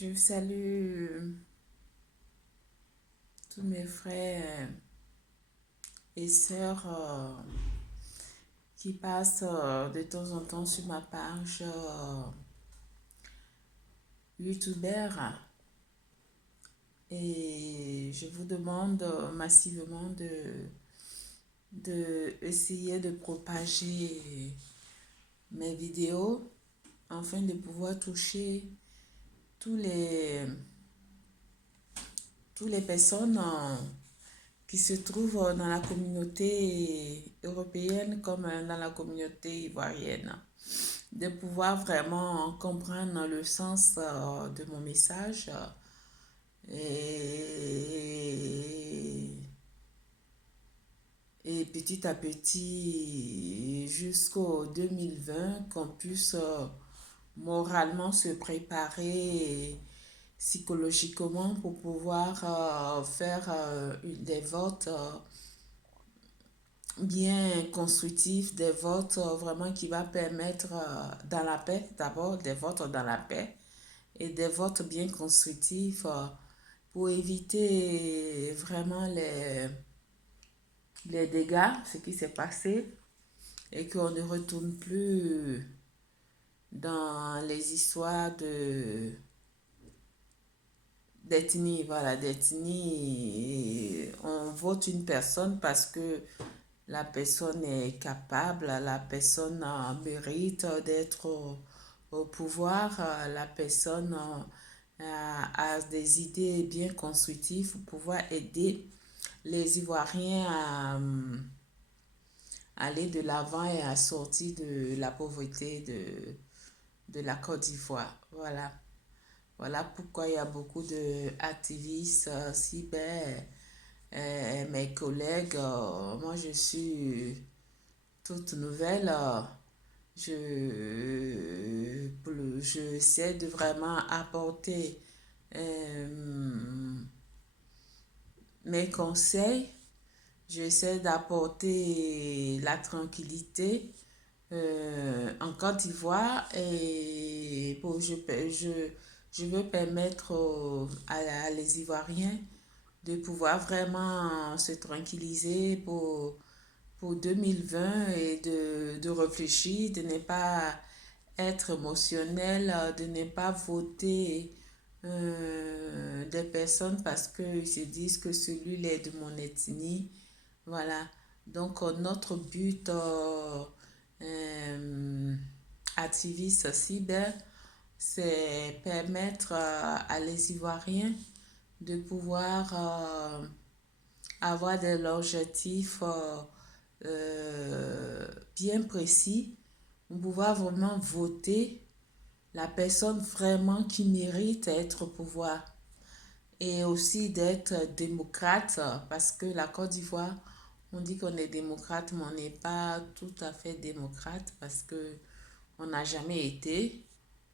Je salue tous mes frères et sœurs qui passent de temps en temps sur ma page YouTubeur et je vous demande massivement de essayer de propager mes vidéos afin de pouvoir toucher tous les, tous les personnes qui se trouvent dans la communauté européenne comme dans la communauté ivoirienne. De pouvoir vraiment comprendre le sens de mon message et, et petit à petit jusqu'au 2020 qu'on puisse moralement se préparer psychologiquement pour pouvoir faire des votes bien constructifs, des votes vraiment qui va permettre dans la paix, d'abord des votes dans la paix et des votes bien constructifs pour éviter vraiment les dégâts, ce qui s'est passé et qu'on ne retourne plus dans les histoires d'ethnie, voilà, d'ethnie. On vote une personne parce que la personne est capable, la personne mérite d'être au pouvoir, la personne a des idées bien constructives pour pouvoir aider les Ivoiriens à aller de l'avant et à sortir de la pauvreté de la Côte d'Ivoire. Voilà. Voilà pourquoi il y a beaucoup d'activistes cyber, mes collègues. Moi, je suis toute nouvelle. Je essaie de vraiment apporter euh, mes conseils. J'essaie d'apporter la tranquillité en Côte d'Ivoire et je veux permettre à les Ivoiriens de pouvoir vraiment se tranquilliser pour 2020 et de réfléchir, de ne pas être émotionnel, de ne pas voter des personnes parce qu'ils se disent que celui-là est de mon ethnie. Voilà. Donc, notre but euh, activiste cyber, c'est permettre à les Ivoiriens de pouvoir avoir des objectifs bien précis, pour pouvoir vraiment voter la personne vraiment qui mérite d'être au pouvoir et aussi d'être démocrate parce que la Côte d'Ivoire, on dit qu'on est démocrate, mais on n'est pas tout à fait démocrate parce que on n'a jamais été.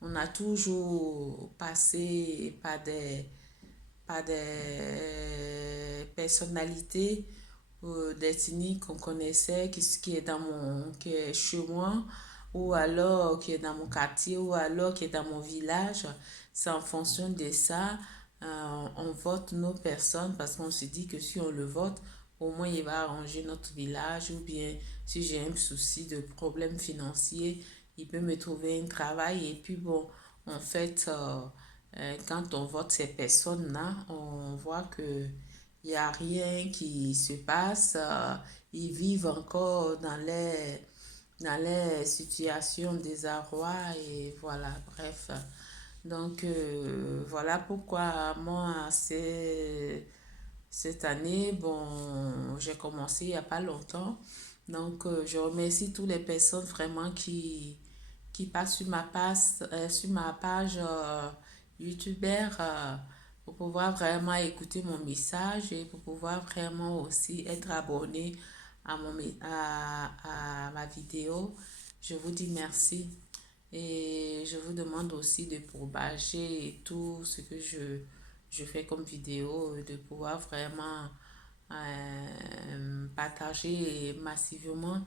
On a toujours passé par des personnalités d'ethnie qu'on connaissait, qui est qui est chez moi, ou alors qui est dans mon quartier, ou alors qui est dans mon village. C'est en fonction de ça, on vote nos personnes parce qu'on se dit que si on le vote, au moins il va arranger notre village, ou bien si j'ai un souci de problème financier, il peut me trouver un travail. Et puis bon, en fait, quand on vote ces personnes-là, on voit que il n'y a rien qui se passe. Ils vivent encore dans les situations de désarroi et voilà, bref. Donc, voilà pourquoi moi, cette année, bon, j'ai commencé il n'y a pas longtemps. Donc, je remercie toutes les personnes vraiment qui passent sur ma page YouTubeur pour pouvoir vraiment écouter mon message et pour pouvoir vraiment aussi être abonné à ma vidéo. Je vous dis merci et je vous demande aussi de propager tout ce que je fais comme vidéo, de pouvoir vraiment partager massivement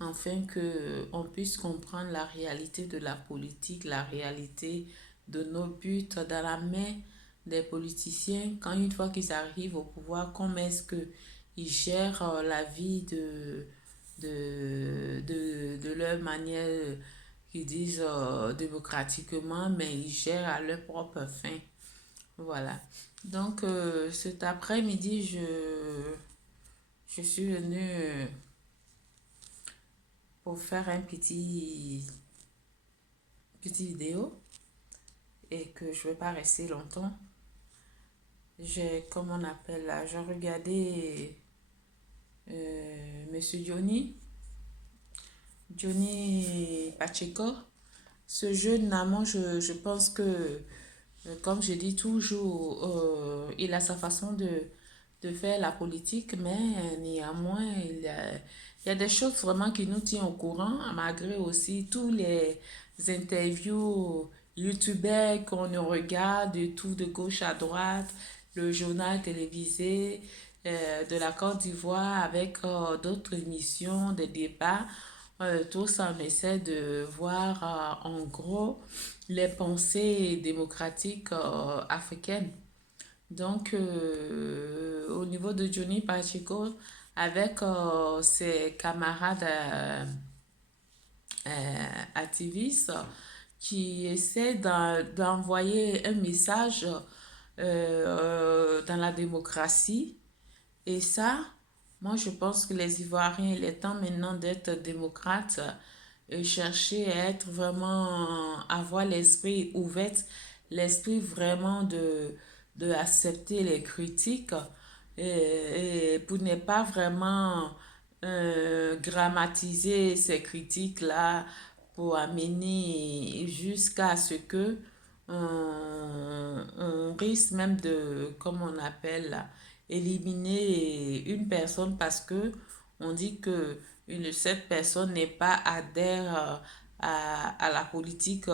afin que on puisse comprendre la réalité de la politique, la réalité de nos buts dans la main des politiciens quand une fois qu'ils arrivent au pouvoir, comment est-ce qu'ils gèrent la vie de leur manière, qu'ils disent démocratiquement, mais ils gèrent à leur propre fin. Voilà. Donc cet après-midi, je suis venue pour faire un petit vidéo et que je ne vais pas rester longtemps. J'ai, comme on appelle là, j'ai regardé Monsieur Johnny Pacheco. Ce jeune amant, je pense que, comme je dis toujours, il a sa façon de faire la politique, mais néanmoins, il y a des choses vraiment qui nous tiennent au courant, malgré aussi tous les interviews youtubeurs qu'on regarde de tout de gauche à droite, le journal télévisé de la Côte d'Ivoire avec d'autres émissions, des débats. Tout ça, on essaie de voir en gros les pensées démocratiques africaines. Donc, au niveau de Johnny Pacheco, avec ses camarades activistes qui essaient d'envoyer un message dans la démocratie. Et ça, moi, je pense que les Ivoiriens, il est temps maintenant d'être démocrates et chercher à être vraiment, avoir l'esprit ouvert, l'esprit vraiment de accepter les critiques et pour ne pas vraiment grammatiser ces critiques-là pour amener jusqu'à ce que on risque même de, comme on appelle là, éliminer une personne parce que on dit que cette personne n'est pas adhère à la politique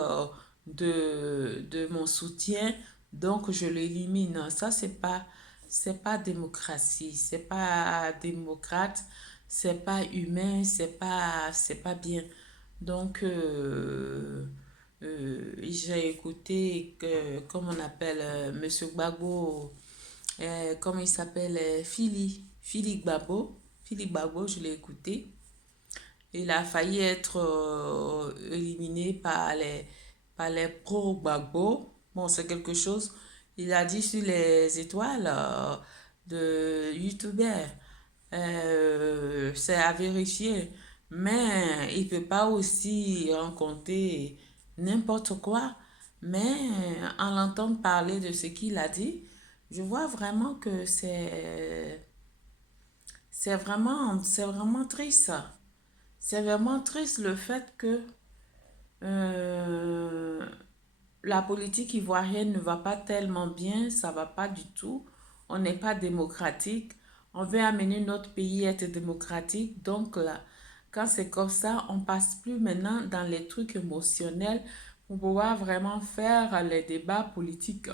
de mon soutien, donc je l'élimine. Ça, c'est pas démocratie, c'est pas démocrate, c'est pas humain, c'est pas bien. Donc, j'ai écouté, comme on appelle, Monsieur Gbagbo, comment il s'appelle, Philippe Gbagbo, je l'ai écouté. Il a failli être éliminé par les pro-Gbagbo. Bon, c'est quelque chose. Il a dit sur les étoiles de YouTubers. C'est à vérifier. Mais il ne peut pas aussi raconter n'importe quoi. Mais en l'entendant parler de ce qu'il a dit, je vois vraiment que c'est vraiment triste. C'est vraiment triste le fait que euh, la politique ivoirienne ne va pas tellement bien, ça va pas du tout. On n'est pas démocratique. On veut amener notre pays à être démocratique. Donc là, quand c'est comme ça, on passe plus maintenant dans les trucs émotionnels pour pouvoir vraiment faire les débats politiques.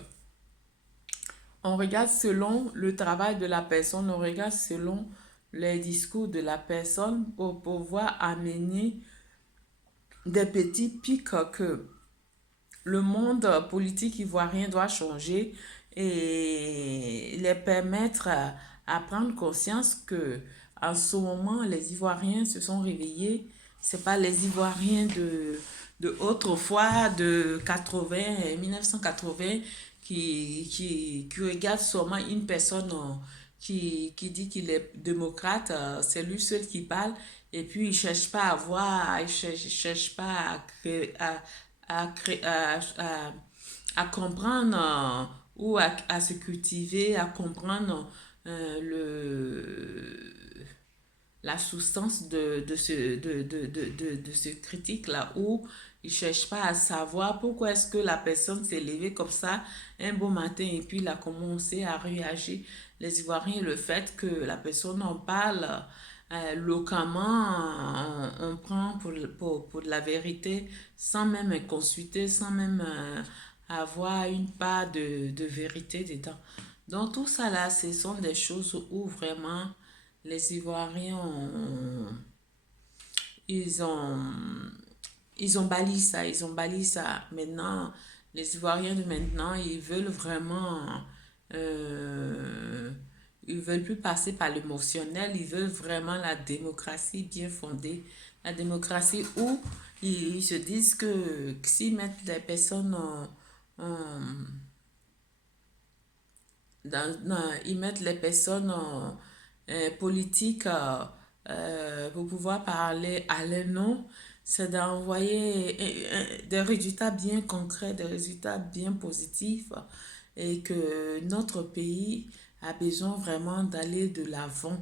On regarde selon le travail de la personne, on regarde selon les discours de la personne pour pouvoir amener des petits pics que le monde politique ivoirien doit changer et les permettre à prendre conscience que en ce moment les Ivoiriens se sont réveillés. C'est pas les Ivoiriens de autrefois, de 80, 1980, qui regardent seulement une personne qui dit qu'il est démocrate, c'est lui seul qui parle, et puis il ne cherche pas à voir, il cherche pas à, créer, à comprendre ou à se cultiver, à comprendre la substance de ce critique-là, où il ne cherche pas à savoir pourquoi est-ce que la personne s'est levée comme ça un beau matin et puis il a commencé à réagir. Les Ivoiriens, le fait que la personne en parle localement, on prend pour de la vérité sans même consulter, sans même avoir une part de vérité dedans. Donc tout ça là, ce sont des choses où vraiment les Ivoiriens ils ont, ils ont bali ça, ils ont bali ça. Maintenant, les Ivoiriens de maintenant, ils veulent vraiment, euh, ils veulent plus passer par l'émotionnel, ils veulent vraiment la démocratie bien fondée, la démocratie où ils se disent que s'ils mettent les personnes ils mettent les personnes politiques pour pouvoir parler à leur nom, c'est d'envoyer des résultats bien concrets, des résultats bien positifs et que notre pays a besoin vraiment d'aller de l'avant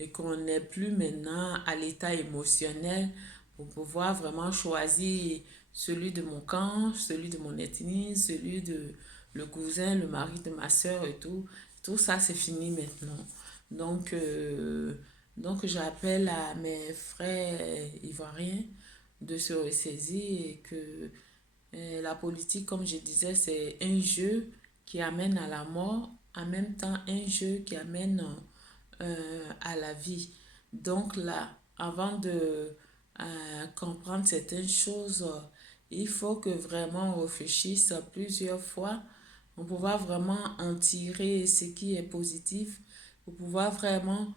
et qu'on n'est plus maintenant à l'état émotionnel pour pouvoir vraiment choisir celui de mon camp, celui de mon ethnie, celui de le cousin, le mari de ma soeur et tout. Tout ça, c'est fini maintenant. Donc, euh, donc j'appelle à mes frères ivoiriens de se ressaisir et que la politique, comme je disais, c'est un jeu qui amène à la mort, en même temps un jeu qui amène à la vie. Donc là, avant de comprendre certaines choses, il faut que vraiment on réfléchisse plusieurs fois pour pouvoir vraiment en tirer ce qui est positif, pour pouvoir vraiment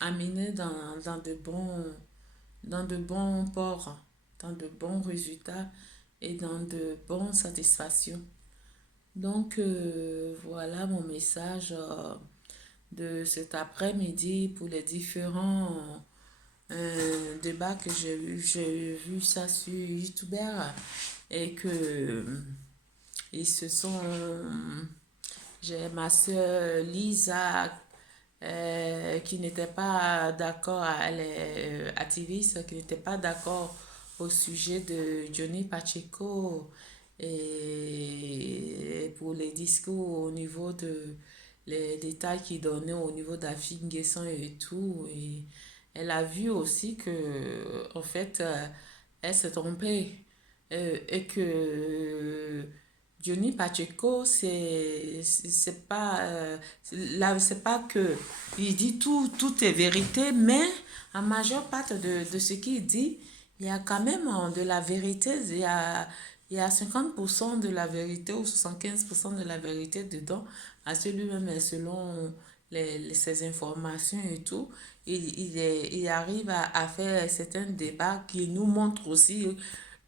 amener dans de bons ports, dans de bons résultats et dans de bonnes satisfactions. Donc voilà mon message de cet après-midi pour les différents débats que j'ai eu. J'ai vu ça sur YouTube et que ils se sont. J'ai ma soeur Lisa qui n'était pas d'accord, elle est activiste, qui n'était pas d'accord au sujet de Johnny Pacheco et pour les discours au niveau de les détails qu'il donnait au niveau d'Afrique Guesson et tout. Et elle a vu aussi que, en fait, elle s'est trompée et que Johnny Pacheco, c'est pas, là, c'est pas que il dit tout est vérité, mais en majeure partie de ce qu'il dit, il y a quand même de la vérité, il y a 50% de la vérité ou 75% de la vérité dedans, à celui-même, selon ces informations et tout, il arrive à faire certains débats qui nous montrent aussi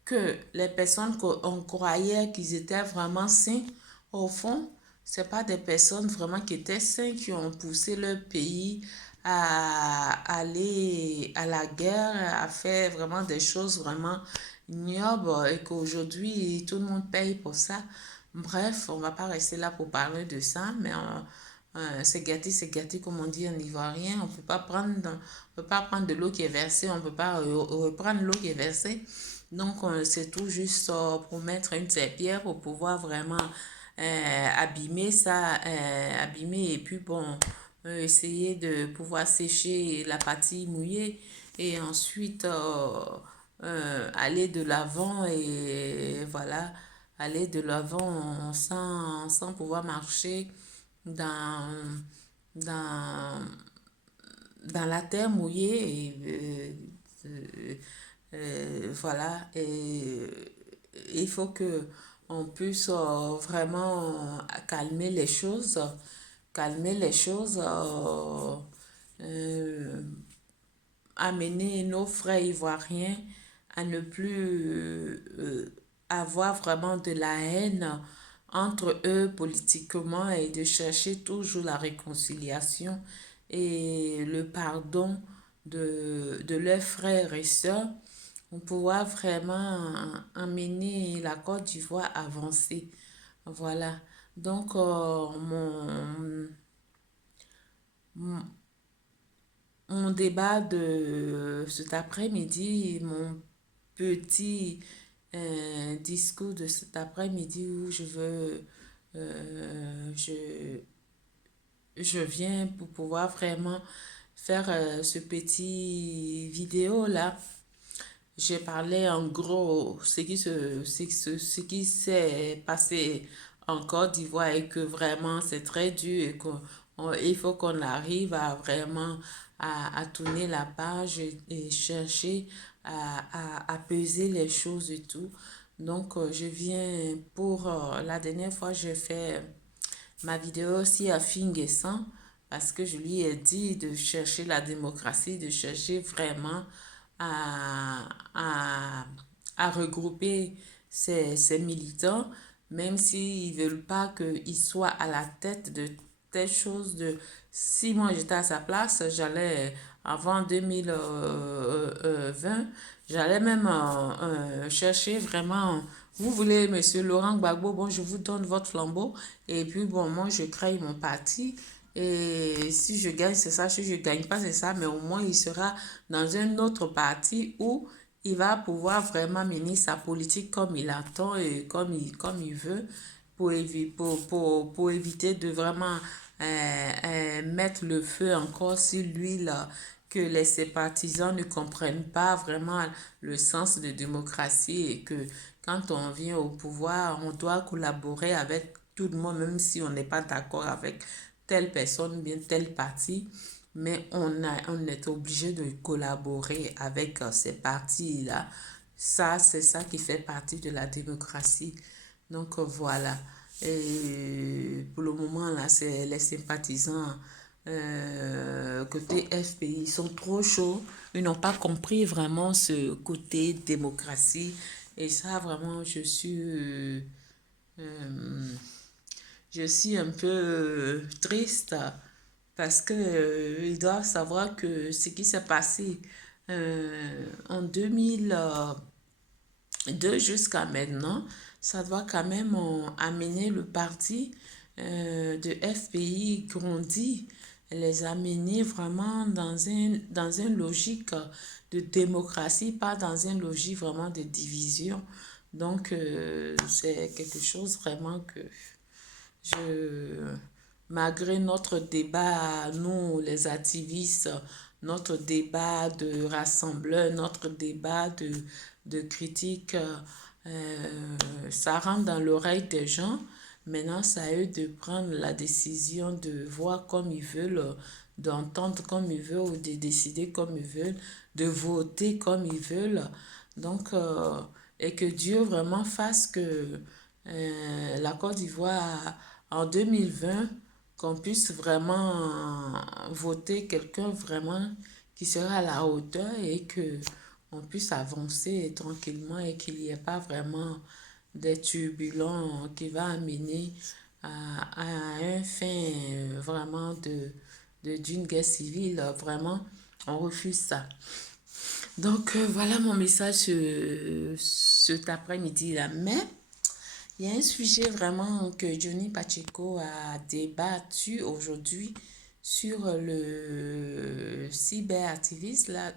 que les personnes qu'on croyait qu'ils étaient vraiment sains, au fond, c'est pas des personnes vraiment qui étaient sains qui ont poussé leur pays à aller à la guerre, à faire vraiment des choses vraiment ignobles et qu'aujourd'hui tout le monde paye pour ça. Bref, on va pas rester là pour parler de ça, mais c'est gâté comme on dit en ivoirien. On peut pas prendre de l'eau qui est versée, on peut pas reprendre l'eau qui est versée. Donc, c'est tout juste pour mettre une serpillère pour pouvoir vraiment abîmer ça, abîmer et puis bon, essayer de pouvoir sécher la partie mouillée et ensuite aller de l'avant et voilà, aller de l'avant sans pouvoir marcher dans, dans, dans la terre mouillée et voilà, et il faut que on puisse vraiment calmer les choses, euh, amener nos frères ivoiriens à ne plus avoir vraiment de la haine entre eux politiquement et de chercher toujours la réconciliation et le pardon de leurs frères et sœurs pour pouvoir vraiment amener la Côte d'Ivoire à avancer. Voilà. Donc, mon débat de cet après-midi, mon petit discours de cet après-midi où je viens pour pouvoir vraiment faire ce petit vidéo là. J'ai parlé en gros ce qui s'est passé en Côte d'Ivoire et que vraiment c'est très dur et il faut qu'on arrive à vraiment à tourner la page et chercher à peser les choses et tout. Donc, je viens pour la dernière fois, j'ai fait ma vidéo aussi à Finguessan parce que je lui ai dit de chercher la démocratie, de chercher vraiment à, à, à regrouper ces militants, même s'ils ne veulent pas qu'ils soient à la tête de telle chose. Si moi j'étais à sa place, j'allais, avant 2020, j'allais même chercher vraiment, vous voulez, Monsieur Laurent Gbagbo, bon, je vous donne votre flambeau, et puis bon, moi je crée mon parti, et si je gagne, c'est ça, si je ne gagne pas, c'est ça, mais au moins il sera dans un autre parti où il va pouvoir vraiment mener sa politique comme il attend et comme il veut pour éviter de vraiment mettre le feu encore sur l'huile que les sympathisants ne comprennent pas vraiment le sens de démocratie et que quand on vient au pouvoir, on doit collaborer avec tout le monde, même si on n'est pas d'accord avec telle personne, bien tel parti, mais on est obligé de collaborer avec ces partis-là. Ça, c'est ça qui fait partie de la démocratie. Donc voilà. Et pour le moment, là, c'est les sympathisants côté FPI, ils sont trop chauds. Ils n'ont pas compris vraiment ce côté démocratie. Et ça, vraiment, euh, je suis un peu triste parce que ils doivent savoir que ce qui s'est passé en 2002 jusqu'à maintenant, ça doit quand même amener le parti de FPI grandi, les amener vraiment dans une logique de démocratie, pas dans une logique vraiment de division. Donc, c'est quelque chose vraiment que je, malgré notre débat, nous les activistes, notre débat de rassembleurs, notre débat de critique, ça rentre dans l'oreille des gens. Maintenant, c'est à eux de prendre la décision de voir comme ils veulent, d'entendre comme ils veulent, ou de décider comme ils veulent, de voter comme ils veulent. Donc, et que Dieu vraiment fasse que la Côte d'Ivoire en 2020, qu'on puisse vraiment voter quelqu'un vraiment qui sera à la hauteur et que on puisse avancer tranquillement et qu'il n'y ait pas vraiment des turbulents qui va amener à un fin vraiment d'une guerre civile. Vraiment, on refuse ça. Donc voilà mon message cet après-midi-là. Mais il y a un sujet vraiment que Johnny Pacheco a débattu aujourd'hui sur le cyberactiviste là,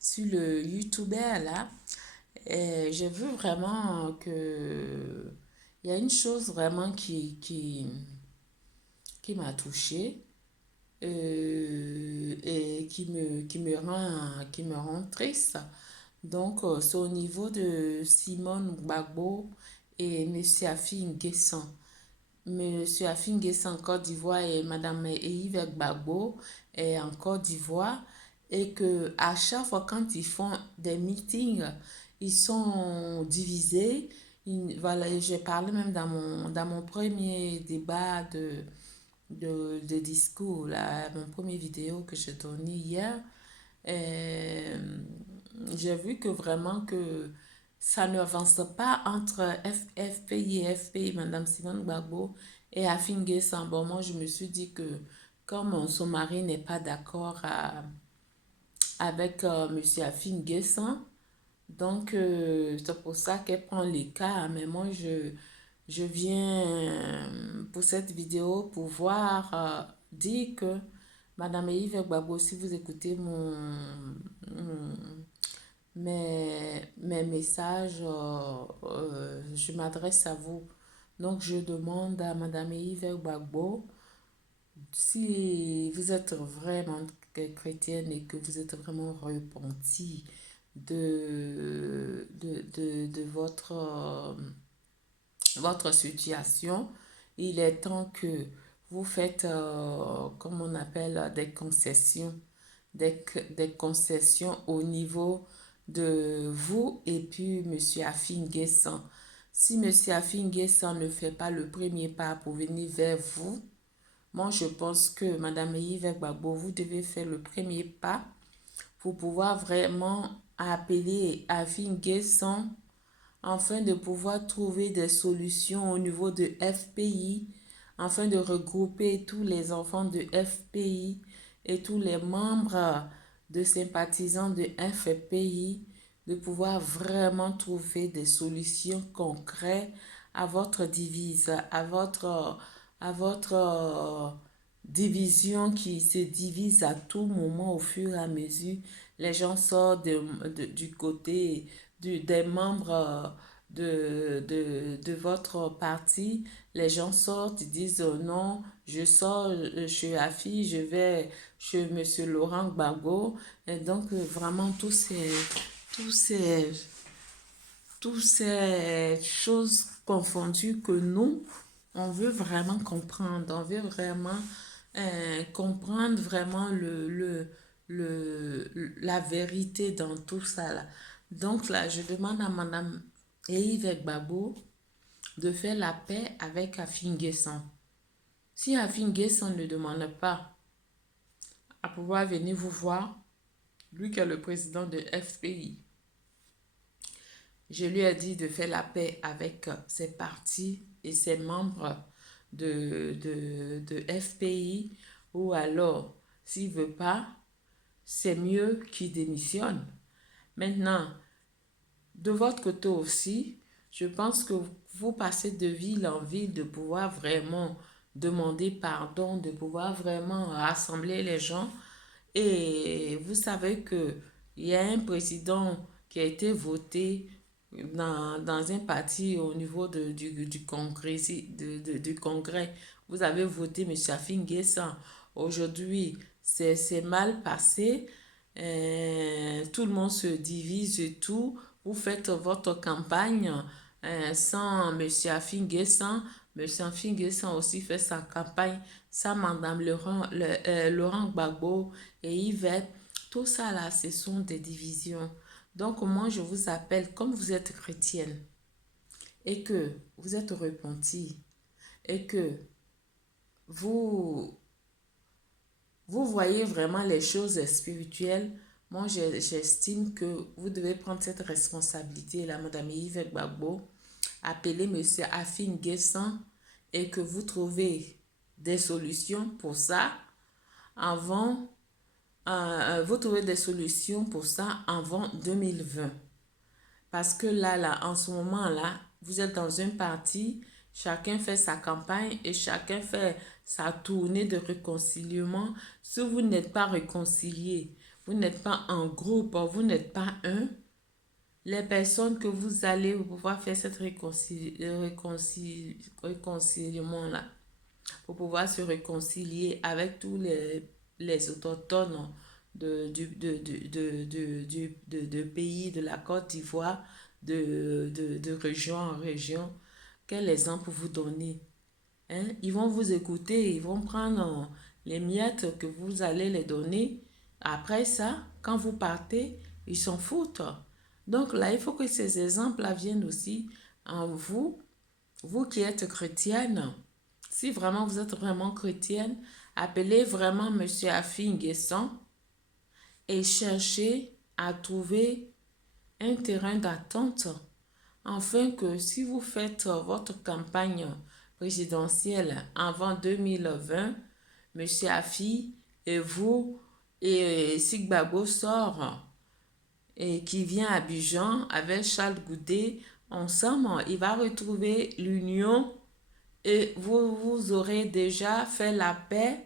sur le YouTuber là. Et je veux vraiment que il y a une chose vraiment qui m'a touchée et qui me rend triste. Donc, c'est au niveau de Simone Gbagbo et Monsieur Afi N'Guessan. Monsieur Afi N'Guessan en Côte d'Ivoire et Madame Yves Gbagbo est en Côte d'Ivoire. Et que à chaque fois quand ils font des meetings, ils sont divisés. Voilà, j'ai parlé même dans mon premier débat de discours, là, mon premier vidéo que j'ai tourné hier. Euh, j'ai vu que vraiment que ça n'avance pas entre FPI et FPI, Madame Simone Gbagbo et Afingue Sambo. Moi, je me suis dit que comme son mari n'est pas d'accord avec Monsieur Afingue Sam, donc c'est pour ça qu'elle prend les cas. Mais moi, je viens pour cette vidéo pour voir, dire que Madame Yves Gbagbo, si vous écoutez mes messages, je m'adresse à vous. Donc, je demande à Madame Yves Gbagbo si vous êtes vraiment chrétienne et que vous êtes vraiment repenti de votre situation, il est temps que vous faites, comme on appelle, des concessions au niveau de vous et puis M. Afin-Guessan. Si M. Afin-Guessan ne fait pas le premier pas pour venir vers vous, moi je pense que Mme Yves Gbagbo, vous devez faire le premier pas pour pouvoir vraiment appeler Afin-Guessan afin de pouvoir trouver des solutions au niveau de FPI, afin de regrouper tous les enfants de FPI et tous les membres de sympathisants de FPI, de pouvoir vraiment trouver des solutions concrètes à votre divise, à votre division qui se divise à tout moment au fur et à mesure. Les gens sortent du côté des membres de votre parti. Les gens sortent, ils disent non, je sors chez Afi, je vais chez Monsieur Laurent Gbagbo. Et donc, vraiment, tous ces, toutes ces choses confondues que nous, on veut vraiment comprendre. On veut vraiment comprendre vraiment la vérité dans tout ça là. Donc là, je demande à Madame Yves Gbagbo de faire la paix avec Afin-Guessan. Si Afin-Guessan ne demande pas à pouvoir venir vous voir, lui qui est le président de FPI, je lui ai dit de faire la paix avec ses partis et ses membres de FPI, ou alors, s'il ne veut pas, c'est mieux qu'il démissionne. Maintenant, de votre côté aussi, je pense que vous passez de ville en ville, de pouvoir vraiment demander pardon, de pouvoir vraiment rassembler les gens. Et vous savez que il y a un président qui a été voté dans un parti au niveau du congrès, du congrès. Vous avez voté M. Afin-Guessan. Aujourd'hui, c'est mal passé. Tout le monde se divise et tout. Vous faites votre campagne sans M. Afin-Guessan. M. Afin-Guessan aussi fait sa campagne sans Mme Laurent Gbagbo et Yvette. Tout ça là, ce sont des divisions. Donc moi, je vous appelle, comme vous êtes chrétienne et que vous êtes repentie et que vous, vous voyez vraiment les choses spirituelles, moi, j'estime que vous devez prendre cette responsabilité-là, Madame Yves Gbagbo, appeler Monsieur Afin-Guessan et que vous trouvez des solutions pour ça avant, vous trouvez des solutions pour ça avant 2020. Parce que là, en ce moment-là, vous êtes dans un parti, chacun fait sa campagne et chacun fait sa tournée de réconciliement. Si vous n'êtes pas réconcilié, vous n'êtes pas en groupe, vous n'êtes pas un, les personnes que vous allez pouvoir faire cette réconciliement-là, pour pouvoir se réconcilier avec tous les autochtones de pays de la Côte d'Ivoire, de région en région. Quel exemple vous donner? Hein? Ils vont vous écouter, ils vont prendre les miettes que vous allez les donner. Après ça, quand vous partez, ils s'en foutent. Donc là, il faut que ces exemples-là viennent aussi en vous, vous qui êtes chrétienne. Si vraiment vous êtes vraiment chrétienne, appelez vraiment M. Afin-Guessan et cherchez à trouver un terrain d'attente afin que si vous faites votre campagne présidentielle avant 2020, M. Afi et vous, et si Gbagbo sort et qui vient à Abidjan avec Charles Goudé, ensemble, il va retrouver l'union et vous aurez déjà fait la paix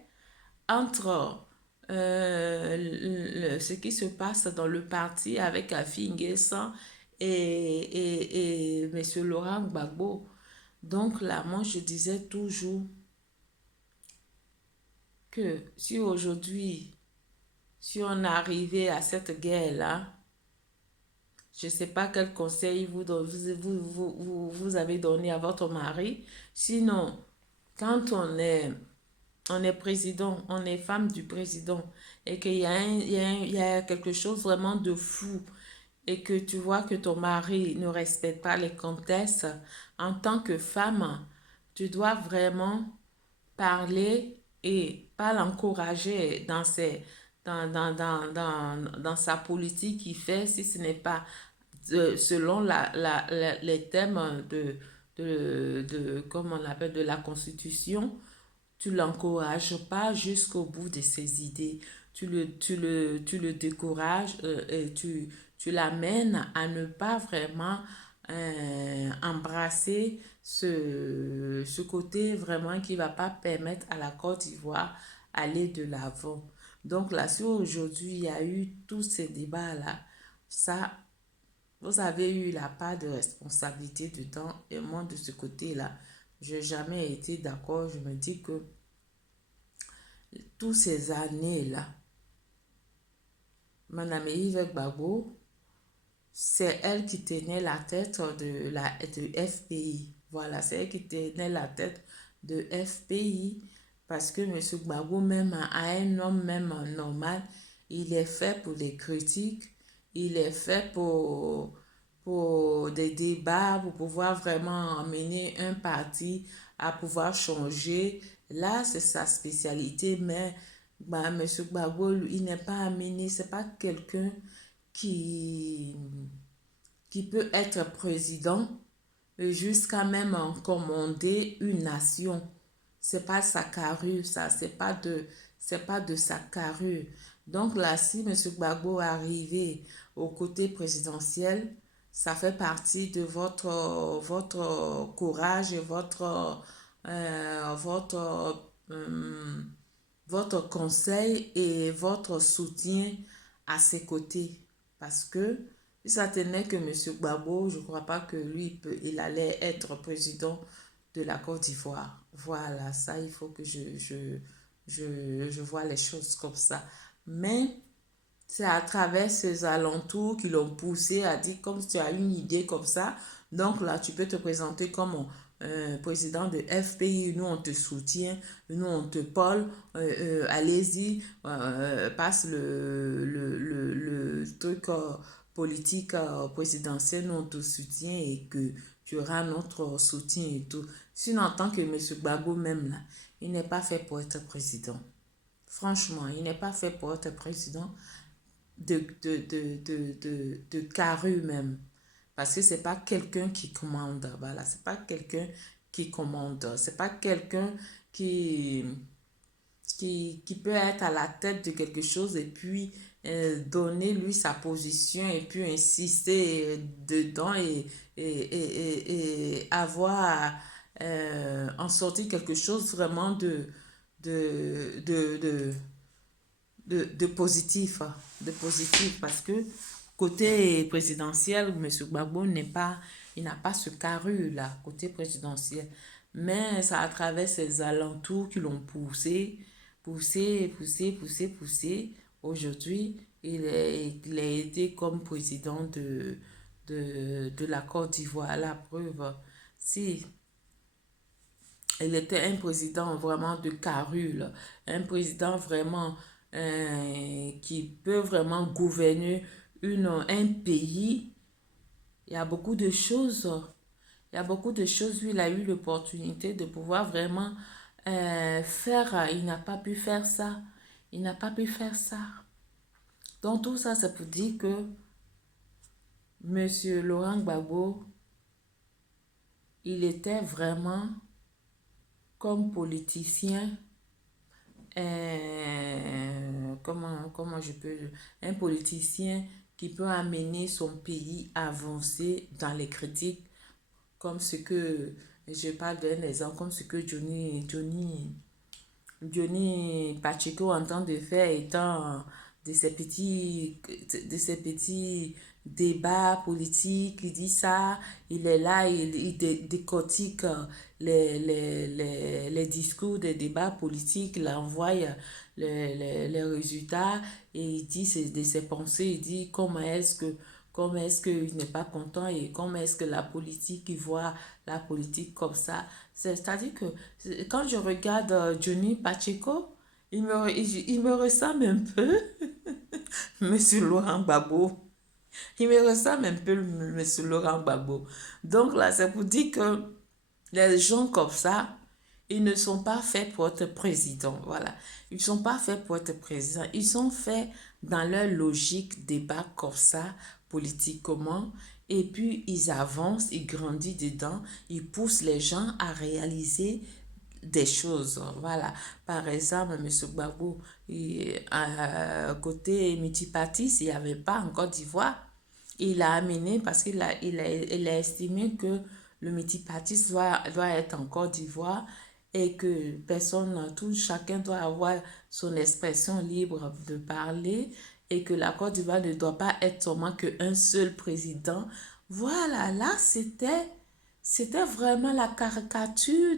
entre ce qui se passe dans le parti avec Afi N'Guessan et M. Laurent Gbagbo. Donc là, moi, je disais toujours que si aujourd'hui, si on arrivait à cette guerre-là, je ne sais pas quel conseil vous avez donné à votre mari. Sinon, quand on est président, on est femme du président et qu'il y a, il y a quelque chose vraiment de fou et que tu vois que ton mari ne respecte pas les comtesses, en tant que femme, tu dois vraiment parler et pas l'encourager dans sa politique qu'il fait si ce n'est pas selon les thèmes comme on l'appelle, de la Constitution. Tu l'encourages pas jusqu'au bout de ses idées. Tu le décourages et tu l'amènes à ne pas vraiment embrasser ce côté vraiment qui va pas permettre à la Côte d'Ivoire aller de l'avant. Donc là, si aujourd'hui il y a eu tous ces débats-là, ça, vous avez eu la part de responsabilité dedans et moi de ce côté-là, je n'ai jamais été d'accord. Je me dis que toutes ces années-là, Madame Yves Gbagbo, c'est elle qui tenait la tête de FPI. Voilà, c'est elle qui tenait la tête de FPI parce que M. Gbagbo, même à un homme même normal, il est fait pour les critiques, il est fait pour des débats, pour pouvoir vraiment mener un parti à pouvoir changer. Là, c'est sa spécialité, mais M. Gbagbo, il n'est pas amené, c'est pas quelqu'un qui, qui peut être président jusqu'à même commander une nation. C'est pas sa carrure, ça, c'est pas de sa carrure. Donc là, si M. Gbagbo est arrivé au côté présidentiel, ça fait partie de votre courage et euh, votre conseil et votre soutien à ses côtés. Parce que si ça tenait que M. Gbagbo, je ne crois pas que lui, il allait être président de la Côte d'Ivoire. Voilà, ça, il faut que je vois les choses comme ça. Mais c'est à travers ces alentours qui l'ont poussé à dire, comme tu as une idée comme ça, donc là, tu peux te présenter comme président de FPI, nous on te soutient, nous on te parle, allez-y, passe le truc politique présidentiel, nous on te soutient et que tu auras notre soutien et tout. Sinon, en tant que M. Gbagbo même là, il n'est pas fait pour être président. Franchement, il n'est pas fait pour être président de carrure même. Parce que c'est pas quelqu'un qui commande. Voilà, c'est pas quelqu'un qui commande. C'est pas quelqu'un qui, qui peut être à la tête de quelque chose et puis donner lui sa position et puis insister dedans et avoir en sortir quelque chose vraiment de, de, de, de positif, parce que côté présidentiel, M. Gbagbo il n'a pas ce carrure là, côté présidentiel. Mais c'est à travers ses alentours qui l'ont poussé. Aujourd'hui, il a été comme président de la Côte d'Ivoire. La preuve, si il était un président vraiment de carrure, un président vraiment qui peut vraiment gouverner un pays. Il y a beaucoup de choses. Il y a beaucoup de choses où il a eu l'opportunité de pouvoir vraiment faire. Il n'a pas pu faire ça. Il n'a pas pu faire ça. Donc tout ça, c'est pour dire que Monsieur Laurent Gbagbo, il était vraiment comme politicien, comment je peux, un politicien qui peut amener son pays à avancer dans les critiques, comme ce que, je parle d'un exemple, comme ce que Johnny Pacheco entend de faire étant de ces petits débats politiques, il dit ça, il est là, il décortique les discours des débats politiques, il envoie les résultats et il dit de ses pensées, il dit comment est-ce qu'il n'est pas content et comment est-ce que la politique, il voit la politique comme ça. C'est-à-dire que quand je regarde Johnny Pacheco, il me ressemble un peu, Monsieur Laurent Gbagbo. Il me ressemble un peu, M. Laurent Gbagbo. Donc là, c'est pour dire que les gens comme ça, ils ne sont pas faits pour être président. Voilà. Ils ne sont pas faits pour être président. Ils sont faits dans leur logique débat comme ça, politiquement. Et puis, ils avancent, ils grandissent dedans, ils poussent les gens à réaliser des choses. Voilà. Par exemple, M. Gbagbo, côté multipartiste, il n'y avait pas en Côte d'Ivoire. Il a amené parce qu'il a estimé que le multipartisme doit être en Côte d'Ivoire et que personne, tout chacun doit avoir son expression libre de parler et que la Côte d'Ivoire ne doit pas être seulement qu'un seul président. Voilà, là, c'était vraiment la caricature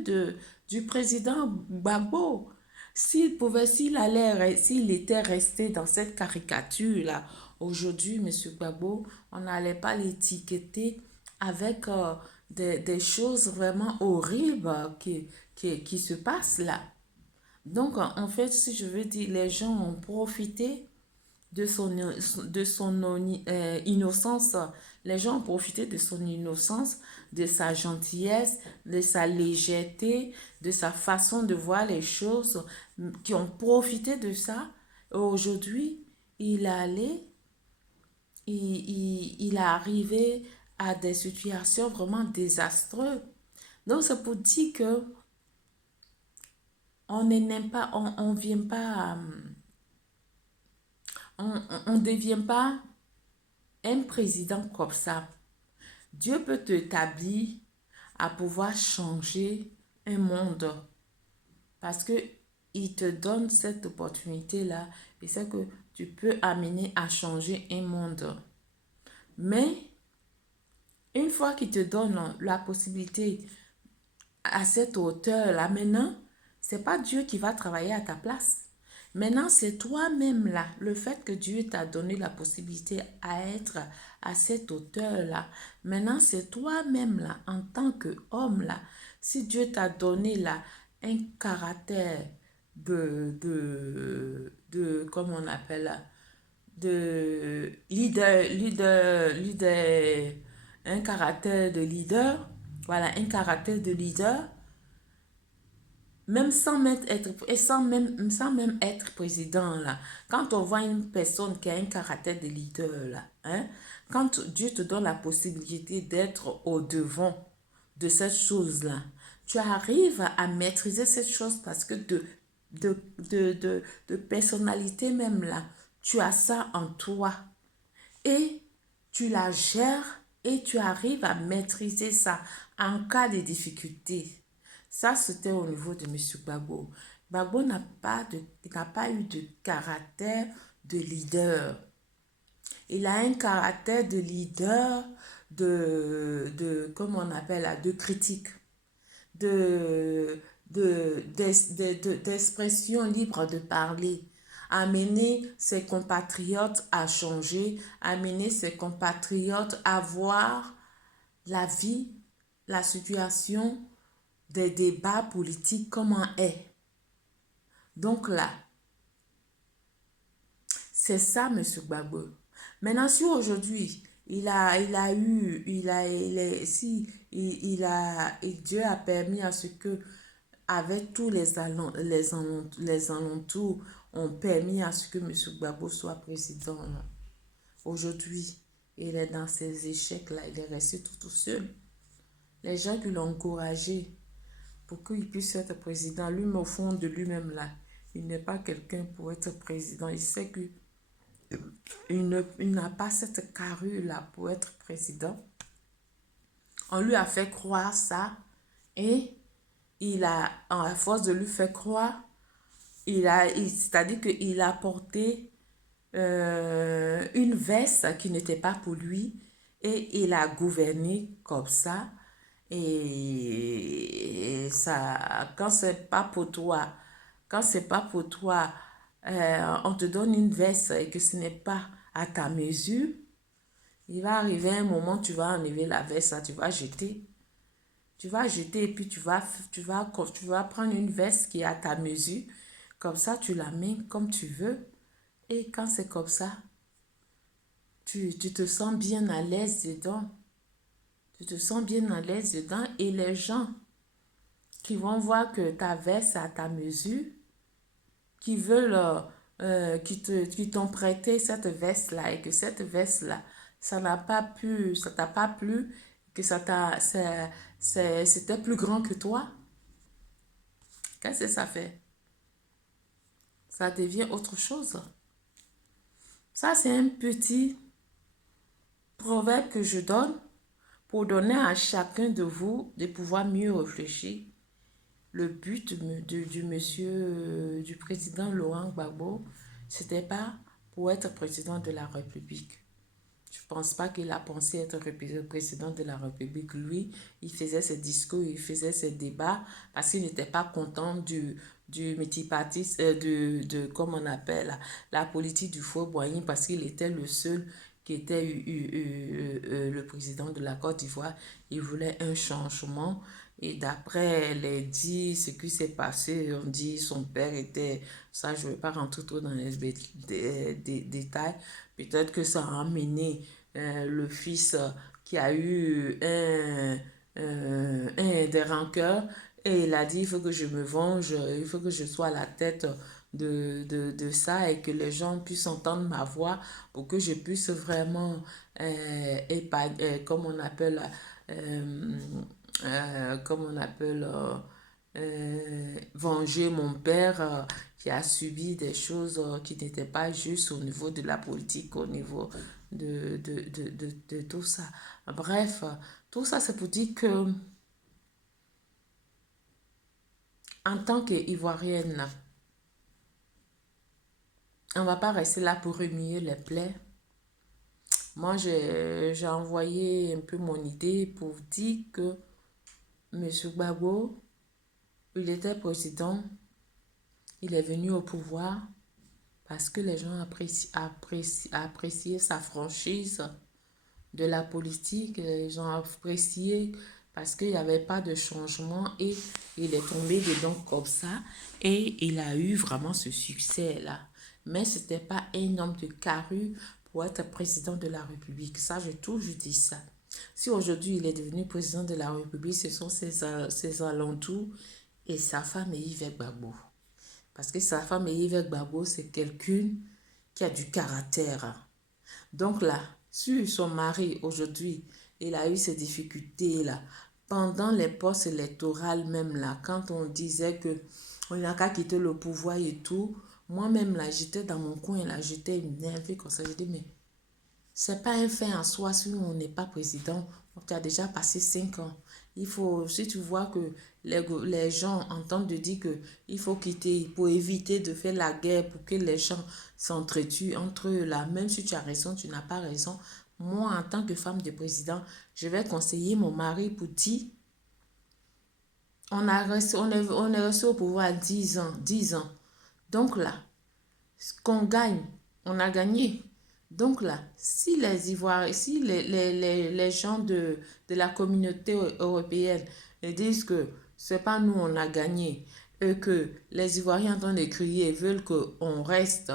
du président Gbagbo. S'il était resté dans cette caricature-là, aujourd'hui, M. Gbagbo, on n'allait pas l'étiqueter avec des choses vraiment horribles qui se passent là. Donc, en fait, si je veux dire, les gens ont profité de son innocence. Les gens ont profité de son innocence, de sa gentillesse, de sa légèreté, de sa façon de voir les choses, qui ont profité de ça. Aujourd'hui, il est allé, il est arrivé à des situations vraiment désastreuses. Donc, c'est pour dire que on n'aime pas, on vient pas, on ne devient pas un président comme ça. Dieu peut t'établir à pouvoir changer un monde parce que il te donne cette opportunité-là et c'est que tu peux amener à changer un monde. Mais une fois qu'il te donne la possibilité à cette hauteur-là, maintenant, c'est pas Dieu qui va travailler à ta place. Maintenant, c'est toi-même là, le fait que Dieu t'a donné la possibilité à être à cette hauteur-là. Maintenant, c'est toi-même là, en tant qu'homme là. Si Dieu t'a donné là un caractère comment on appelle là, de leader, un caractère de leader, voilà, un caractère de leader, même sans même être président, là. Quand on voit une personne qui a un caractère de leader, là, hein, quand Dieu te donne la possibilité d'être au-devant de cette chose-là, tu arrives à maîtriser cette chose parce que de personnalité même, là, tu as ça en toi. Et tu la gères et tu arrives à maîtriser ça en cas de difficulté. Ça, c'était au niveau de M. Gbagbo. Gbagbo n'a pas eu de caractère de leader. Il a un caractère de leader, comment on appelle là, de critique, de, d'expression libre de parler, amener ses compatriotes à changer, amener ses compatriotes à voir la vie, la situation des débats politiques comment est. Donc là, c'est ça, M. Gbagbo. Maintenant, si aujourd'hui, et Dieu a permis à ce que, avec tous les alentours, ont permis à ce que M. Gbagbo soit président. Aujourd'hui, il est dans ses échecs-là, il est resté tout seul. Les gens qui l'ont encouragé pour qu'il puisse être président, lui, au fond de lui-même, là, il n'est pas quelqu'un pour être président. Il sait que il n'a pas cette carrure-là pour être président. On lui a fait croire ça et à force de lui faire croire, c'est-à-dire qu'il a porté une veste qui n'était pas pour lui et il a gouverné comme ça. Et ça, quand c'est pas pour toi, on te donne une veste et que ce n'est pas à ta mesure, il va arriver un moment, tu vas enlever la veste, tu vas jeter. Tu vas jeter et puis tu vas prendre une veste qui est à ta mesure. Comme ça, tu la mets comme tu veux. Et quand c'est comme ça, tu te sens bien à l'aise dedans. Tu te sens bien à l'aise dedans et les gens qui vont voir que ta veste est à ta mesure, qui veulent, qui t'ont prêté cette veste-là et que cette veste-là, ça t'a pas plu, que c'était plus grand que toi, qu'est-ce que ça fait? Ça devient autre chose. Ça, c'est un petit proverbe que je donne pour donner à chacun de vous de pouvoir mieux réfléchir. Le but du monsieur, du président Laurent Gbagbo, c'était pas pour être président de la République. Je ne pense pas qu'il a pensé être président de la République. Lui, il faisait ses discours, il faisait ses débats parce qu'il n'était pas content du multipartisme, comme on appelle, la politique du faux Boigny, parce qu'il était le seul qui était le président de la Côte d'Ivoire. Il voulait un changement. Et d'après les dits, ce qui s'est passé, on dit son père était, ça je ne vais pas rentrer trop dans les détails, peut-être que ça a amené le fils qui a eu des rancœurs et il a dit, il faut que je me venge, il faut que je sois à la tête de ça et que les gens puissent entendre ma voix pour que je puisse vraiment, comme on appelle, euh, comme on appelle, venger mon père qui a subi des choses qui n'étaient pas justes au niveau de la politique, au niveau de tout ça. Bref, tout ça c'est pour dire que en tant qu'Ivoirienne, on ne va pas rester là pour remuer les plaies. Moi, j'ai envoyé un peu mon idée pour dire que M. Gbagbo, il était président, il est venu au pouvoir parce que les gens appréciaient sa franchise de la politique. Les gens appréciaient parce qu'il n'y avait pas de changement et il est tombé dedans comme ça et il a eu vraiment ce succès-là. Mais ce n'était pas un homme de carrure pour être président de la République. Ça, j'ai toujours dit ça. Si aujourd'hui il est devenu président de la République, ce sont ses alentours et sa femme est Yvette Gbagbo. Parce que sa femme Yvette Gbagbo, c'est quelqu'un qui a du caractère. Donc là, sur son mari aujourd'hui, il a eu ces difficultés-là. Pendant les postes électoraux même là, quand on disait que on n'a qu'à quitter le pouvoir et tout, moi-même là, j'étais dans mon coin là, j'étais énervée comme ça. J'ai dit, mais c'est pas un fait en soi si on n'est pas président. Tu as déjà passé 5 ans. Il faut, si tu vois que les gens entendent de dire que il faut quitter pour éviter de faire la guerre, pour que les gens s'entretuent entre eux là, même si tu as raison, tu n'as pas raison. Moi, en tant que femme de président, je vais conseiller mon mari pour dire, on est resté au pouvoir 10 ans, 10 ans. Donc là, ce qu'on gagne, on a gagné. Donc là, si les Ivoiriens, si les gens de la communauté européenne disent que c'est pas nous on a gagné et que les Ivoiriens entendent les crier et veulent qu'on reste,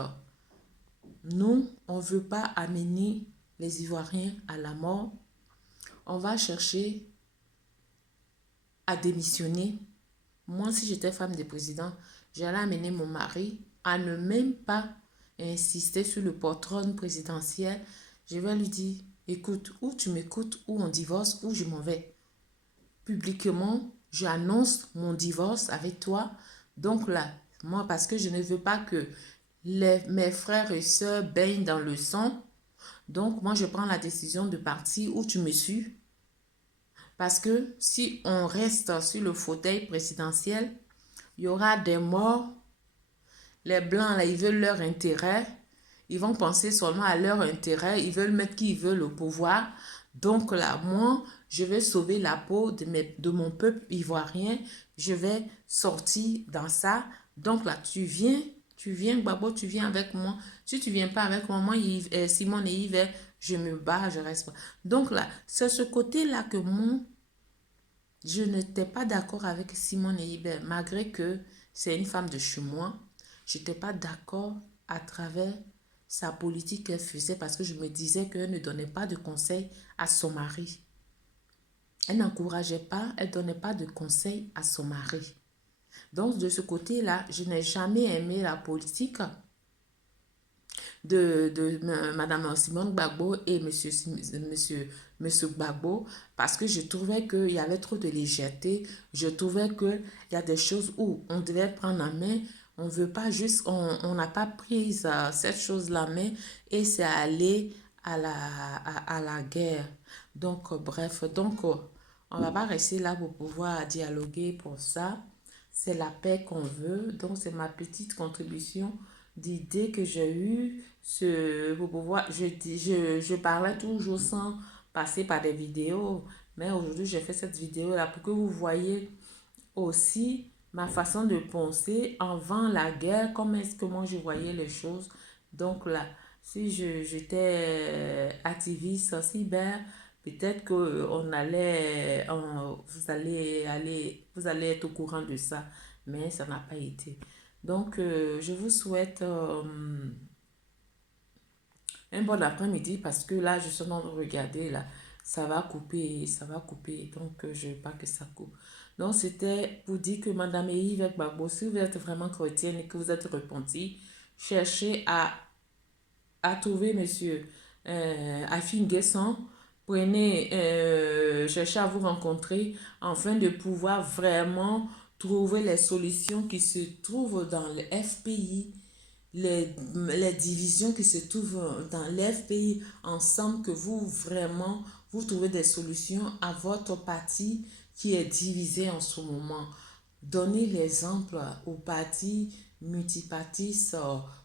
nous, on ne veut pas amener les Ivoiriens à la mort. On va chercher à démissionner. Moi, si j'étais femme de président, j'allais amener mon mari à ne même pas insister sur le patron présidentiel. Je vais lui dire, écoute, ou tu m'écoutes, ou on divorce, ou je m'en vais. Publiquement, j'annonce mon divorce avec toi. Donc là, moi, parce que je ne veux pas que mes frères et sœurs baignent dans le sang. Donc, moi, je prends la décision de partir où tu me suis. Parce que si on reste sur le fauteuil présidentiel, il y aura des morts. Les Blancs, là, ils veulent leur intérêt. Ils vont penser seulement à leur intérêt. Ils veulent mettre qui ils veulent au pouvoir. Donc là, moi, je vais sauver la peau de mon peuple ivoirien. Je vais sortir dans ça. Donc là, tu viens, Gbagbo, tu viens avec moi. Si tu viens pas avec moi, Simon et Yves, je me bats, je reste pas. Donc là, c'est ce côté-là que moi, je n'étais pas d'accord avec Simone Hibert, malgré que c'est une femme de chez moi. Je n'étais pas d'accord à travers sa politique qu'elle faisait parce que je me disais qu'elle ne donnait pas de conseils à son mari. Elle n'encourageait pas, elle ne donnait pas de conseils à son mari. Donc, de ce côté-là, je n'ai jamais aimé la politique de Madame Simone Gbagbo et Monsieur Gbagbo parce que je trouvais qu'il y avait trop de légèreté. Je trouvais qu'il y a des choses où on devait prendre la main. On veut pas juste, on n'a pas pris cette chose la main et c'est allé à la guerre. Donc, bref, donc, on va pas rester là pour pouvoir dialoguer pour ça. C'est la paix qu'on veut. Donc, c'est ma petite contribution d'idées que j'ai eues pour pouvoir. Je parlais toujours sans passer par des vidéos. Mais aujourd'hui, j'ai fait cette vidéo-là pour que vous voyez aussi ma façon de penser avant la guerre, comment est-ce que moi je voyais les choses. Donc là, si j'étais activiste cyber, peut-être que vous allez être au courant de ça, mais ça n'a pas été. Donc, je vous souhaite un bon après-midi parce que là, je suis en train de regarder, là, ça va couper, donc je veux pas que ça coupe. Donc, c'était pour dire que Madame Yves Gbagbo, si vous êtes vraiment chrétienne et que vous êtes repenti, cherchez à trouver Monsieur Afin Guesson, cherchez à vous rencontrer afin de pouvoir vraiment trouver les solutions qui se trouvent dans le FPI, les divisions qui se trouvent dans l'FPI ensemble, que vous vraiment, vous trouvez des solutions à votre parti qui est divisé en ce moment. Donnez l'exemple aux partis multipartistes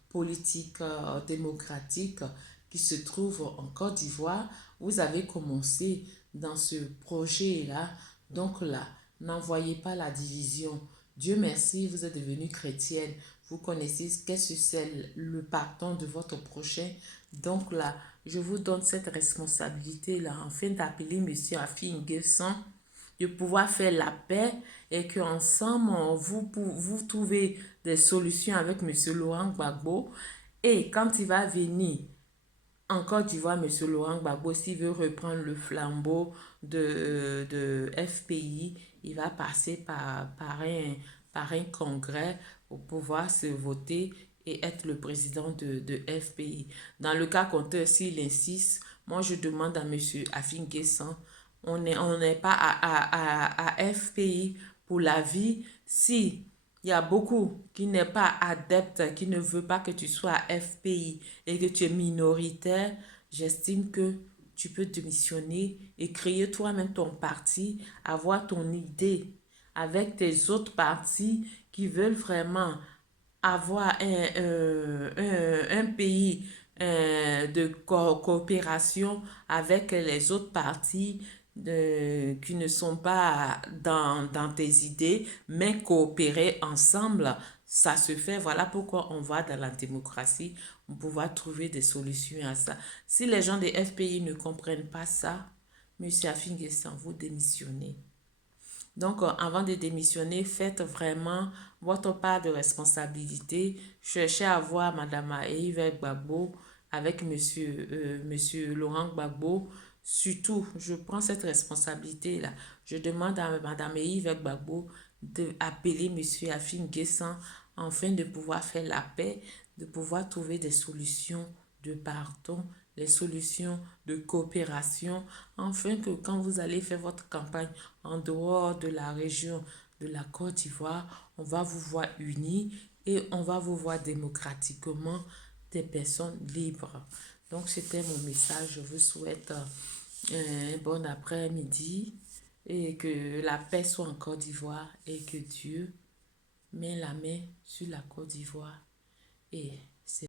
politiques démocratiques qui se trouvent en Côte d'Ivoire. Vous avez commencé dans ce projet-là. Donc là, n'envoyez pas la division. Dieu merci, vous êtes devenue chrétienne. Vous connaissez qu'est-ce que c'est le pardon de votre prochain. Donc là, je vous donne cette responsabilité-là afin d'appeler M. Afi Nguessan, de pouvoir faire la paix et qu'ensemble, vous trouvez des solutions avec M. Laurent Gbagbo. Et quand il va venir en Côte d'Ivoire, M. Laurent Gbagbo, s'il veut reprendre le flambeau de FPI, il va passer par un congrès pour pouvoir se voter et être le président de FPI. Dans le cas contraire, s'il insiste, moi je demande à M. Afin Guessan, on n'est pas à FPI pour la vie. Si il y a beaucoup qui n'est pas adepte, qui ne veut pas que tu sois à FPI et que tu es minoritaire, j'estime que tu peux démissionner et créer toi-même ton parti, avoir ton idée avec tes autres partis qui veulent vraiment avoir un pays de coopération avec les autres partis qui ne sont pas dans tes idées, mais coopérer ensemble, ça se fait. Voilà pourquoi on va dans la démocratie, on pouvoir trouver des solutions à ça. Si les gens des FPI ne comprennent pas ça, Monsieur Afin Guessan, vous démissionnez. Donc, avant de démissionner, faites vraiment votre part de responsabilité. Cherchez à voir Madame Yves Gbagbo avec monsieur Laurent Gbagbo. Surtout, je prends cette responsabilité-là. Je demande à Madame Yves Gbagbo d'appeler Monsieur Afin Guessan afin de pouvoir faire la paix, de pouvoir trouver des solutions de pardon, les solutions de coopération, afin que quand vous allez faire votre campagne en dehors de la région de la Côte d'Ivoire, on va vous voir unis et on va vous voir démocratiquement des personnes libres. Donc, c'était mon message. Je vous souhaite un bon après-midi et que la paix soit en Côte d'Ivoire et que Dieu met la main sur la Côte d'Ivoire et